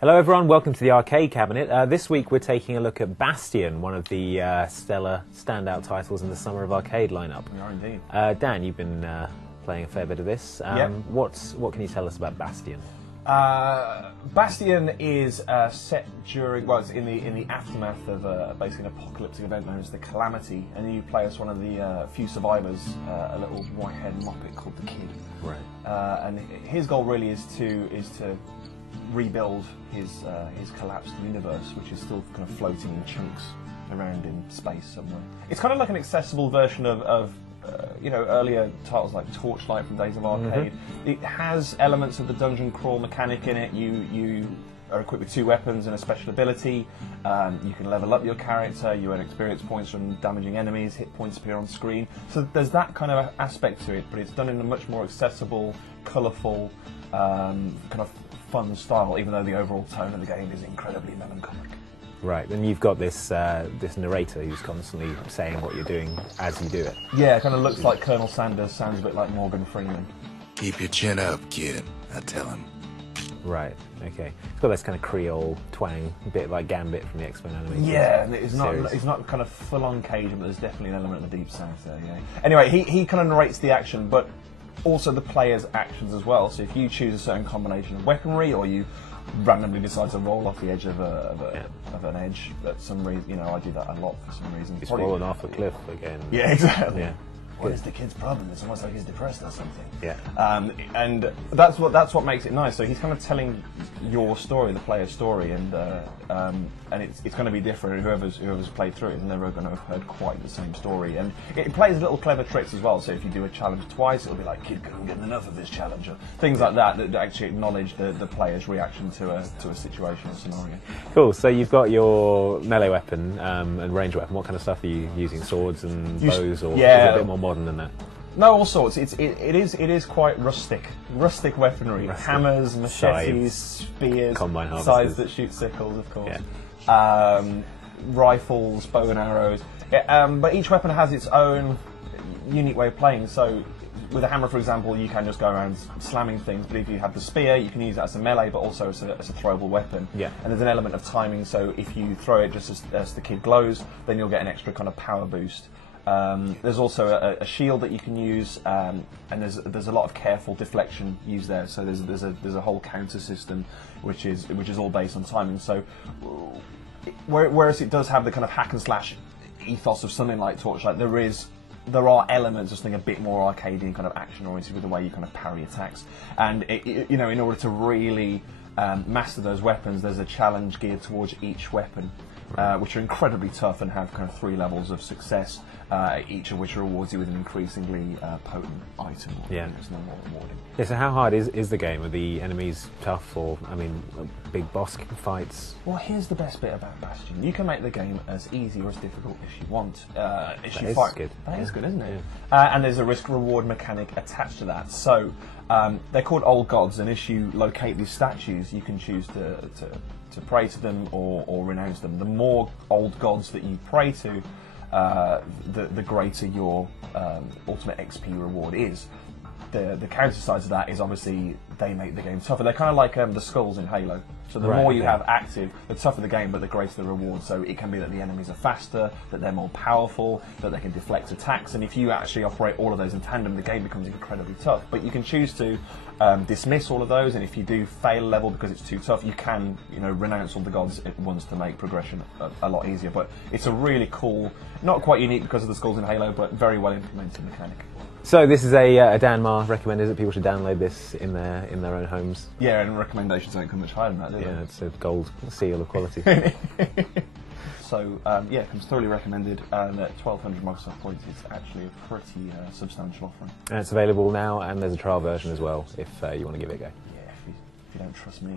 Hello everyone, welcome to the Arcade Cabinet. This week we're taking a look at Bastion, one of the stellar standout titles in the Summer of Arcade lineup. We are indeed. Dan, you've been playing a fair bit of this. Yep. What can you tell us about Bastion? Bastion is set during, well, it's in the aftermath of basically an apocalyptic event known as the Calamity, and you play as one of the few survivors, a little white-haired moppet called the Kid. Right. And his goal really is to rebuild his collapsed universe, which is still kind of floating in chunks around in space somewhere. It's kind of like an accessible version of earlier titles like Torchlight from Days of Arcade. Mm-hmm. It has elements of the dungeon crawl mechanic in it. You are equipped with 2 weapons and a special ability. You can level up your character. You earn experience points from damaging enemies. Hit points appear on screen. So there's that kind of aspect to it, but it's done in a much more accessible, colourful, kind of fun style, even though the overall tone of the game is incredibly melancholic. Right, and you've got this this narrator who's constantly saying what you're doing as you do it. Yeah, it kind of looks like Colonel Sanders, sounds a bit like Morgan Freeman. Keep your chin up, kid, I tell him. Right, okay. It's got this kind of Creole twang, a bit like Gambit from the X-Men animated Yeah, it's series. not kind of full-on Cajun, but there's definitely an element of the Deep South there, yeah. Anyway, he kind of narrates the action, but also the player's actions as well. So if you choose a certain combination of weaponry, or you randomly decide to roll off the edge of an edge at some reason, I do that a lot for some reason. He's fallen off a cliff again. Yeah, exactly. Yeah. What is the kid's problem? It's almost like he's depressed or something. Yeah. And that's what makes it nice. So he's kind of telling your story, the player's story, and it's going to be different. Whoever's played through it is never going to have heard quite the same story. And it plays little clever tricks as well. So if you do a challenge twice, it'll be like, kid, I'm getting enough of this challenge, or things like that actually acknowledge the player's reaction to a situation or scenario. Cool. So you've got your melee weapon and range weapon. What kind of stuff are you using? Swords and bows, or is it a bit more modern than that? No, all sorts. It is quite rustic weaponry. Hammers, machetes, spears, scythes that shoot sickles, of course. Yeah. Rifles, bow and arrows. Yeah, but each weapon has its own unique way of playing. So with a hammer, for example, you can just go around slamming things, but if you have the spear, you can use that as a melee, but also as a throwable weapon. Yeah. And there's an element of timing, so if you throw it just as the kid glows, then you'll get an extra kind of power boost. There's also a shield that you can use, and there's a lot of careful deflection used there. So there's a whole counter system, which is all based on timing. So whereas it does have the kind of hack and slash ethos of something like Torchlight, there are elements of something a bit more arcadey, kind of action oriented with the way you kind of parry attacks. And in order to really master those weapons, there's a challenge geared towards each weapon. Which are incredibly tough and have kind of 3 levels of success, each of which rewards you with an increasingly potent item. Yeah. It's no more rewarding. Yeah, so how hard is the game? Are the enemies tough, or, big boss fights? Well, here's the best bit about Bastion. You can make the game as easy or as difficult as you want. That is good, isn't it? Yeah. And there's a risk-reward mechanic attached to that. So they're called old gods, and as you locate these statues, you can choose to pray to them or renounce them. The more old gods that you pray to, the greater your ultimate XP reward is. The counter side to that is obviously they make the game tougher. They're kind of like the skulls in Halo. So the more you have active, the tougher the game, but the greater the reward. So it can be that the enemies are faster, that they're more powerful, that they can deflect attacks, and if you actually operate all of those in tandem, the game becomes incredibly tough. But you can choose to dismiss all of those, and if you do fail a level because it's too tough, you can renounce all the gods at once to make progression a lot easier. But it's a really cool, not quite unique because of the skulls in Halo, but very well implemented mechanic. So this is a Dan Marr recommended that people should download this in their own homes. Yeah, and recommendations don't come much higher than that, do they? Yeah, it's a gold seal of quality. So yeah, it comes thoroughly recommended, and at 1,200 Microsoft points, it's actually a pretty substantial offering. And it's available now, and there's a trial version as well if you want to give it a go. Yeah, if you don't trust me.